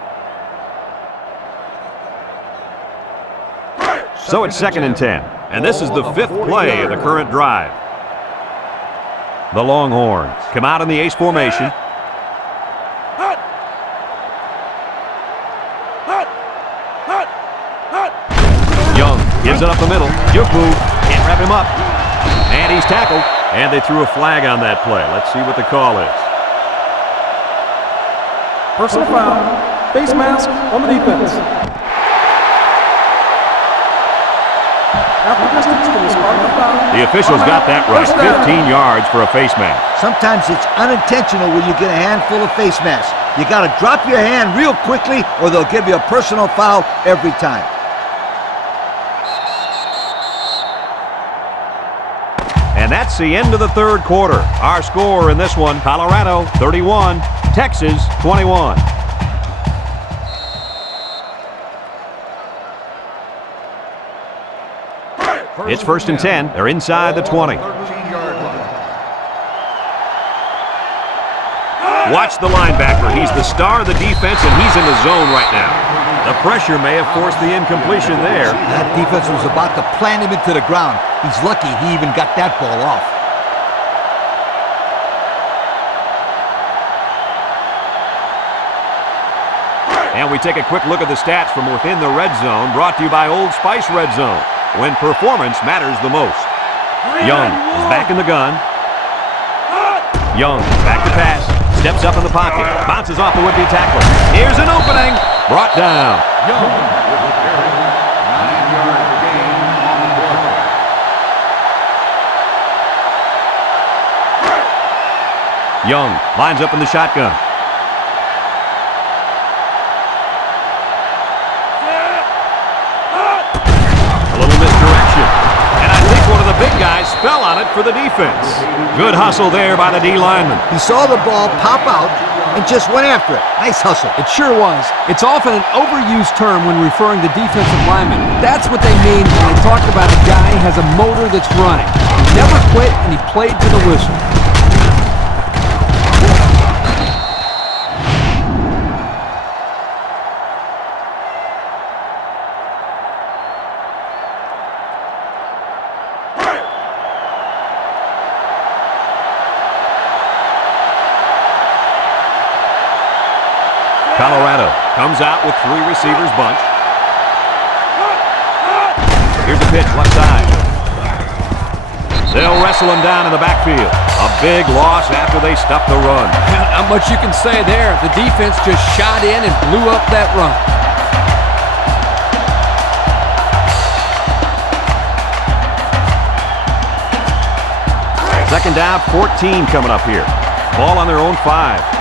So it's second and 10, and this is the 5th play of the current drive. The Longhorns come out in the ace formation. Young gives it up the middle. Juke move. Can't wrap him up. And he's tackled. And they threw a flag on that play. Let's see what the call is. Personal foul. Face mask on the defense. After distance to the spot of the foul. The officials got that right. First down. 15 yards for a face mask. Sometimes it's unintentional when you get a handful of face masks. You got to drop your hand real quickly or they'll give you a personal foul every time. And that's the end of the third quarter. Our score in this one, Colorado 31, Texas 21. It's first and 10. They're inside the 20. Watch the linebacker. He's the star of the defense, and he's in the zone right now. The pressure may have forced the incompletion there. That defense was about to plant him into the ground. He's lucky he even got that ball off. And we take a quick look at the stats from within the red zone, brought to you by Old Spice Red Zone, when performance matters the most. Young is back in the gun. Young back to pass, steps up in the pocket, bounces off the would-be tackler. Here's an opening, brought down. Young with the carry, 9-yard gain on the play. Young lines up in the shotgun. Big guys fell on it for the defense. Good hustle there by the D lineman. He saw the ball pop out and just went after it. Nice hustle. It sure was. It's often an overused term when referring to defensive linemen. That's what they mean when they talk about a guy who has a motor that's running. He never quit, and he played to the whistle. Colorado comes out with 3 receivers bunch. Here's a pitch left side. They'll wrestle him down in the backfield. A big loss after they stuffed the run. Not much you can say there. The defense just shot in and blew up that run. Second down, 14 coming up here. Ball on their own 5.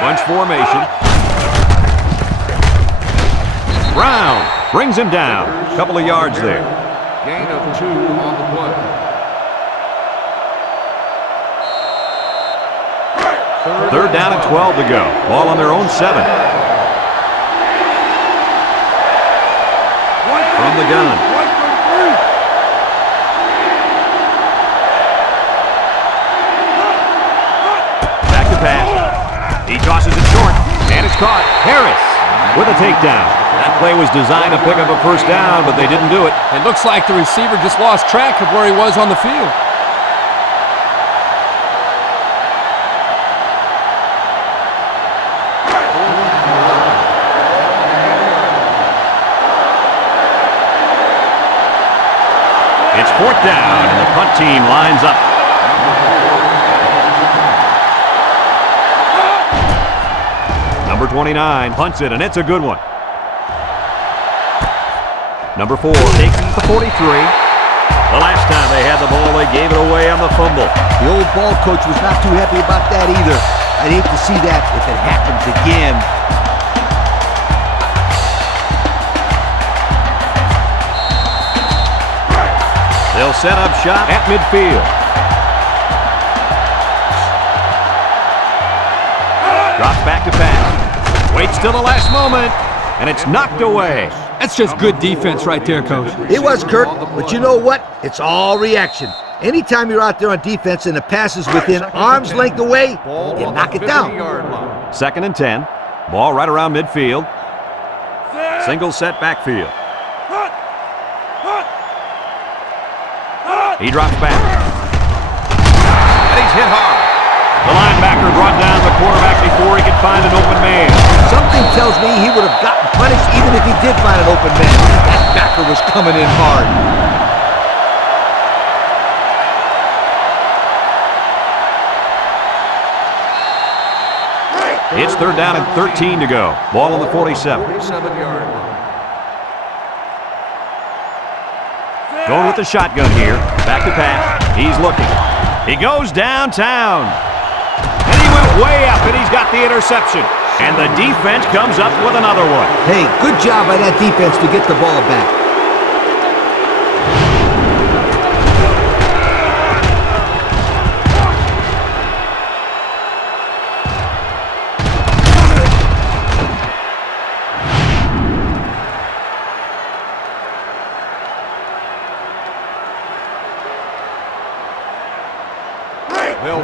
Bunch formation. Brown brings him down. A couple of yards there. Gain of 2 on the play. Third down and 12 to go. Ball on their own 7. From the gun. Back to pass. He tosses it short, and it's caught. Harris with a takedown. That play was designed to pick up a first down, but they didn't do it. It looks like the receiver just lost track of where he was on the field. It's 4th down, and the punt team lines up. Number 29 punts it, and it's a good one. Number 4 takes it to 43. The last time they had the ball, they gave it away on the fumble. The old ball coach was not too happy about that either. I'd hate to see that if it happens again. They'll set up shop at midfield. Drops back to pass. Waits till the last moment, and it's knocked away. That's just good defense right there, Coach. It was, Kirk, but you know what? It's all reaction. Anytime you're out there on defense and the pass is within arm's length away, you knock it down. 2nd and 10. Ball right around midfield. Single set backfield. He drops back. And he's hit hard. The linebacker brought down the quarterback before he could find an open man. Something tells me he would have gotten punished even if he did find an open man. That backer was coming in hard. It's 3rd down and 13 to go. Ball on the 47. 47-yard line. Going with the shotgun here. Back to pass. He's looking. He goes downtown. And he went way up, and he's got the interception. And the defense comes up with another one. Hey, good job by that defense to get the ball back.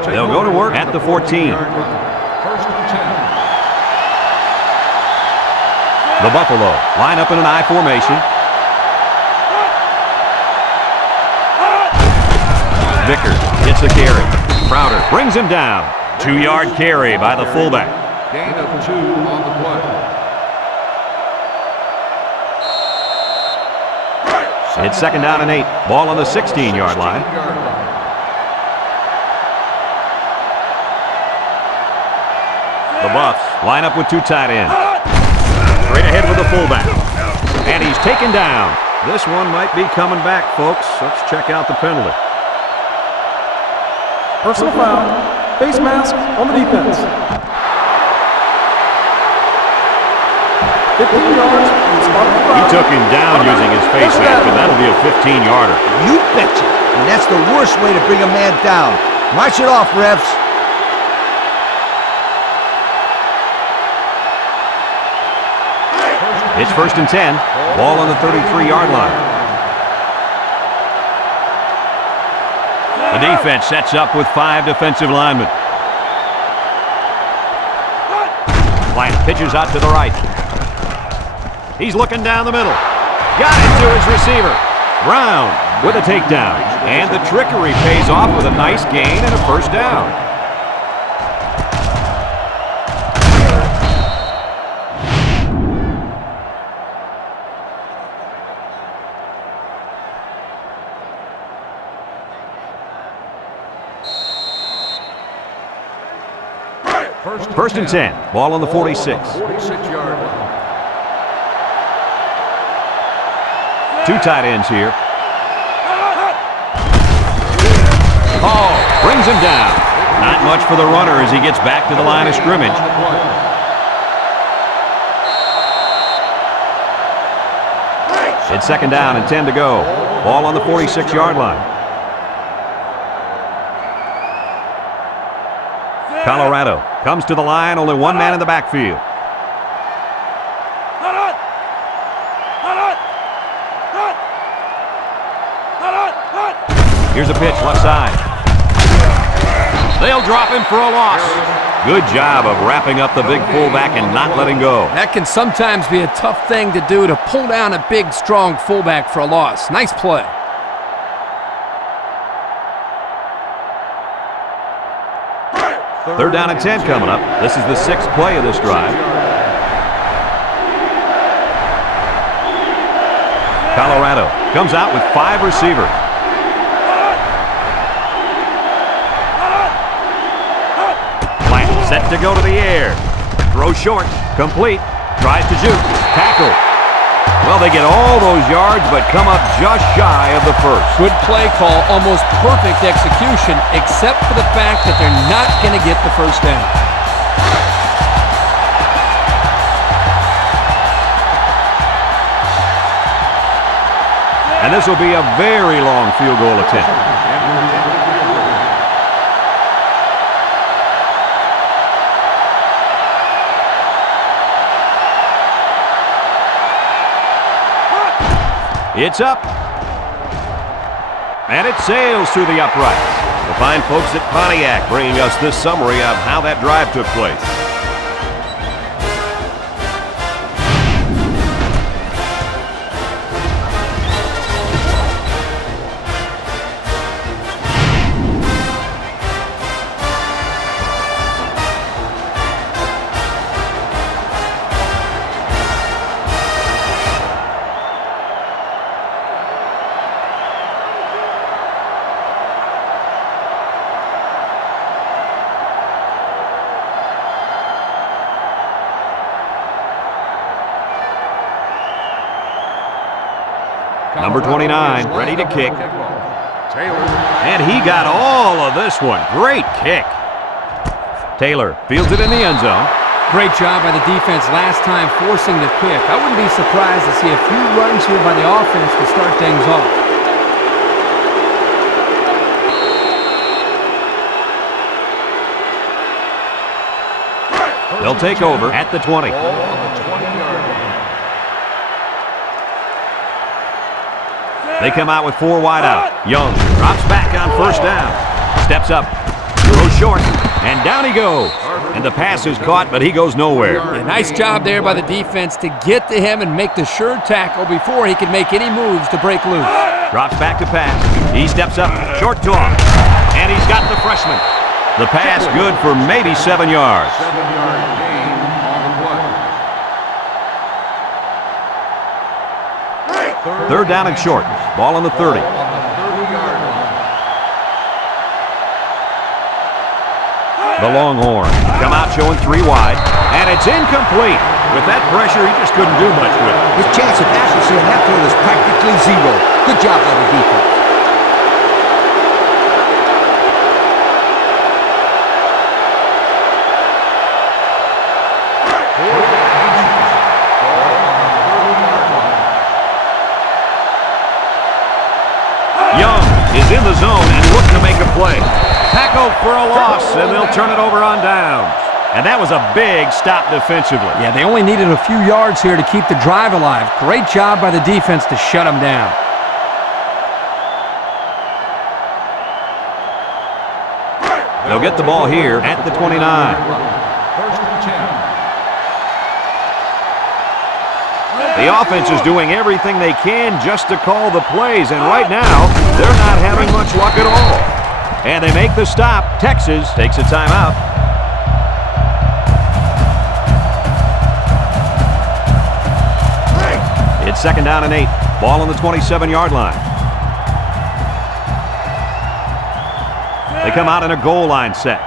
They'll go to work at the 14. 1st and 10. The Buffalo line up in an I formation. Vickers gets the carry. Crowder brings him down. 2-yard carry by the fullback. Gain of 2 on the play. It's 2nd down and 8. Ball on the 16-yard line. The Buffs line up with 2 tight ends. Straight ahead with the fullback. And he's taken down. This one might be coming back, folks. Let's check out the penalty. Personal foul. Face mask on the defense. 15 yards from the spot of the foul. He took him down using his face mask, and that'll be a 15-yarder. You betcha. And that's the worst way to bring a man down. March it off, refs. It's 1st and 10. Ball on the 33-yard line. The defense sets up with 5 defensive linemen. Plant pitches out to the right. He's looking down the middle. Got it to his receiver. Brown with a takedown. And the trickery pays off with a nice gain and a 1st down. First and 10. Ball on the 46. 46-yard line. 2 tight ends here. Hall brings him down. Not much for the runner as he gets back to the line of scrimmage. It's 2nd down and 10 to go. Ball on the 46-yard line. Colorado comes to the line, only 1 man in the backfield. Here's a pitch left side. They'll drop him for a loss. Good job of wrapping up the big fullback and not letting go. That can sometimes be a tough thing to do, to pull down a big, strong fullback for a loss. Nice play. Third down and 10 coming up. This is the 6th play of this drive. Colorado comes out with 5 receivers. Plant set to go to the air. Throw short. Complete. Tries to juke. Tackle. Well, they get all those yards, but come up just shy of the 1st. Good play call, almost perfect execution, except for the fact that they're not going to get the 1st down. And this will be a very long field goal attempt. It's up. And it sails through the uprights. The fine folks at Pontiac bringing us this summary of how that drive took place. Number 29, ready to kick. And he got all of this one. Great kick. Taylor fields it in the end zone. Great job by the defense last time forcing the kick. I wouldn't be surprised to see a few runs here by the offense to start things off. They'll take over at the 20. They come out with 4 wide out. Young drops back on 1st down. Steps up. Throws short. And down he goes. And the pass is caught, but he goes nowhere. Yeah, nice job there by the defense to get to him and make the sure tackle before he could make any moves to break loose. Drops back to pass. He steps up. Short toss. And he's got the freshman. The pass good for maybe 7 yards. 7-yard gain on the play. Third down and short. Ball on the 30. On the 30-yard line. The Longhorns come out showing 3 wide. And it's incomplete. With that pressure, he just couldn't do much with it. His chance of accuracy on that throw is practically zero. Good job by the defense. Young is in the zone and looking to make a play. Tackled for a loss, and they'll turn it over on downs. And that was a big stop defensively. Yeah, they only needed a few yards here to keep the drive alive. Great job by the defense to shut them down. They'll get the ball here at the 29. First and 10. The offense is doing everything they can just to call the plays, and right now, they're not having much luck at all. And they make the stop. Texas takes a timeout. It's second down and 8. Ball on the 27-yard line. They come out in a goal line set.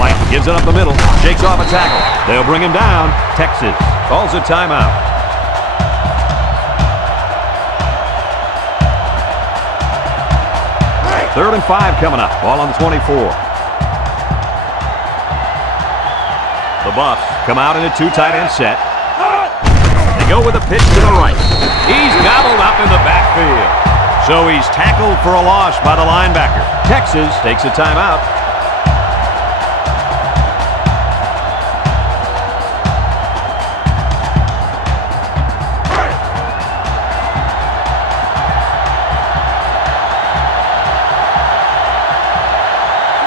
Plant gives it up the middle. Shakes off a tackle. They'll bring him down. Texas calls a timeout. Third and 5 coming up. Ball on the 24. The Buffs come out in a 2 tight end set. Go with a pitch to the right. He's gobbled up in the backfield. So he's tackled for a loss by the linebacker. Texas takes a timeout.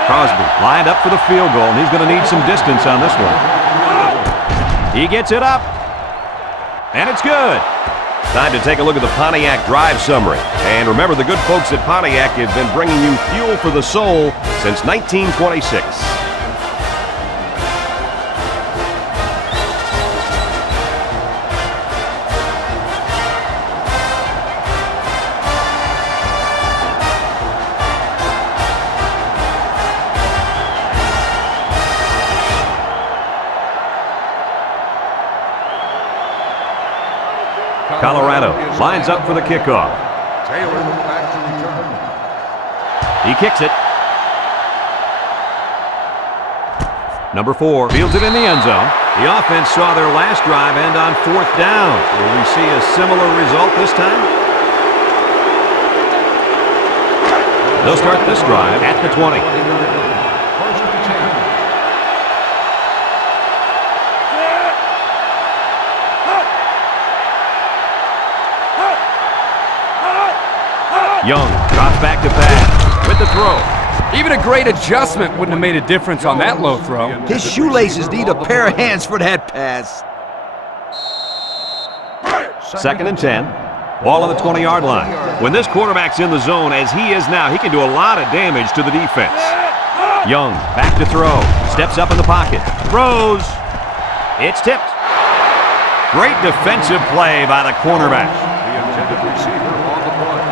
Crosby lined up for the field goal, and he's going to need some distance on this one. He gets it up. And it's good. Time to take a look at the Pontiac Drive Summary. And remember, the good folks at Pontiac have been bringing you fuel for the soul since 1926. Colorado lines up for the kickoff. Taylor back to return. He kicks it. Number 4 fields it in the end zone. The offense saw their last drive end on 4th down. Will we see a similar result this time? They'll start this drive at the 20. First and 10. Young drops back to pass with the throw. Even a great adjustment wouldn't have made a difference on that low throw. His shoelaces need a pair of hands for that pass. Second and 10. Ball on the 20-yard line. When this quarterback's in the zone, as he is now, he can do a lot of damage to the defense. Young back to throw. Steps up in the pocket. Throws. It's tipped. Great defensive play by the cornerback. The intended receiver on the play.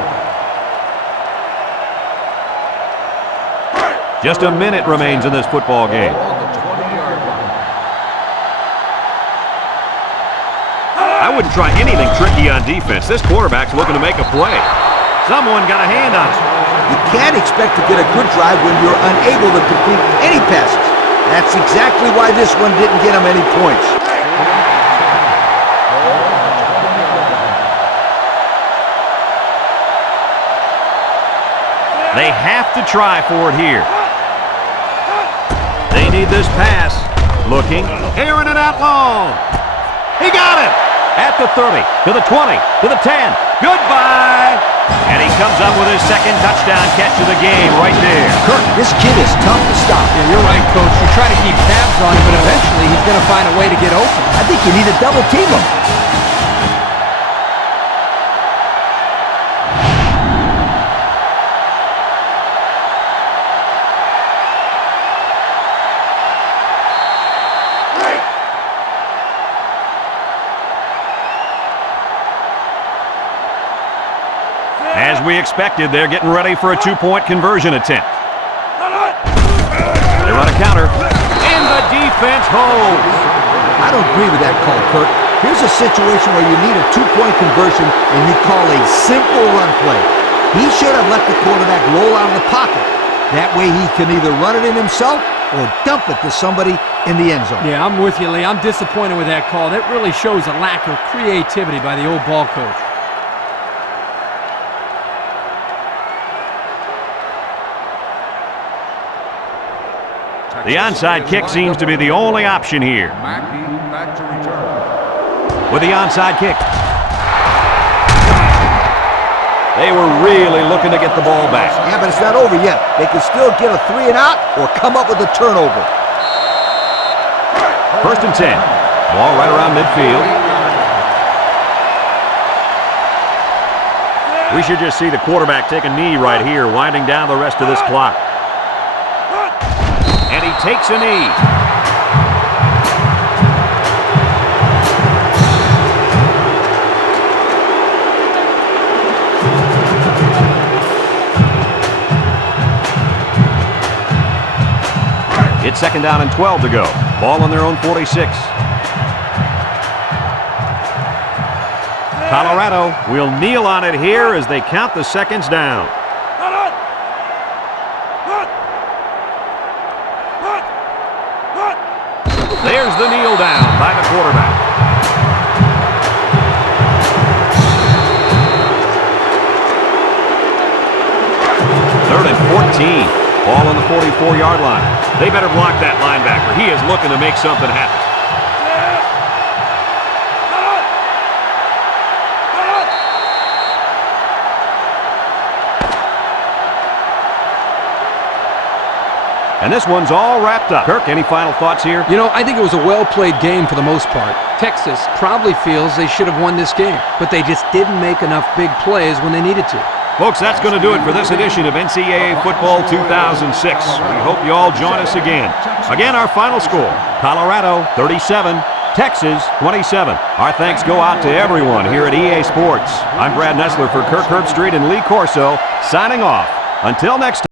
Just a minute remains in this football game. On the 20-yard line. I wouldn't try anything tricky on defense. This quarterback's looking to make a play. Someone got a hand on it. You can't expect to get a good drive when you're unable to complete any passes. That's exactly why this one didn't get him any points. They have to try for it here. They need this pass. Looking, airing it out long. He got it! At the 30, to the 20, to the 10. Goodbye! And he comes up with his second touchdown catch of the game right there. Kirk, this kid is tough to stop. Yeah, you're right, Coach. You try to keep tabs on him, but eventually he's going to find a way to get open. I think you need to double team him. As we expected, they're getting ready for a two-point conversion attempt. They run a counter, and the defense holds. I don't agree with that call, Kirk. Here's a situation where you need a two-point conversion and you call a simple run play. He should have let the quarterback roll out of the pocket. That way he can either run it in himself or dump it to somebody in the end zone. Yeah, I'm with you, Lee. I'm disappointed with that call. That really shows a lack of creativity by the old ball coach. The onside kick seems to be the only option here. Mackey back to return. With the onside kick. They were really looking to get the ball back. Yeah, but it's not over yet. They can still get a 3 and out or come up with a turnover. 1st and 10. Ball right around midfield. We should just see the quarterback take a knee right here, winding down the rest of this clock. And he takes a knee. It's 2nd down and 12 to go. Ball on their own 46. Colorado will kneel on it here as they count the seconds down. There's the kneel down by the quarterback. Third and 14. Ball on the 44-yard line. They better block that linebacker. He is looking to make something happen. And this one's all wrapped up. Kirk, any final thoughts here? You know, I think it was a well-played game for the most part. Texas probably feels they should have won this game, but they just didn't make enough big plays when they needed to. Folks, that's going to do it for this edition of NCAA Football 2006. We hope you all join us again. Again, our final score, Colorado 37, Texas 27. Our thanks go out to everyone here at EA Sports. I'm Brad Nessler for Kirk Herbstreit and Lee Corso, signing off. Until next time.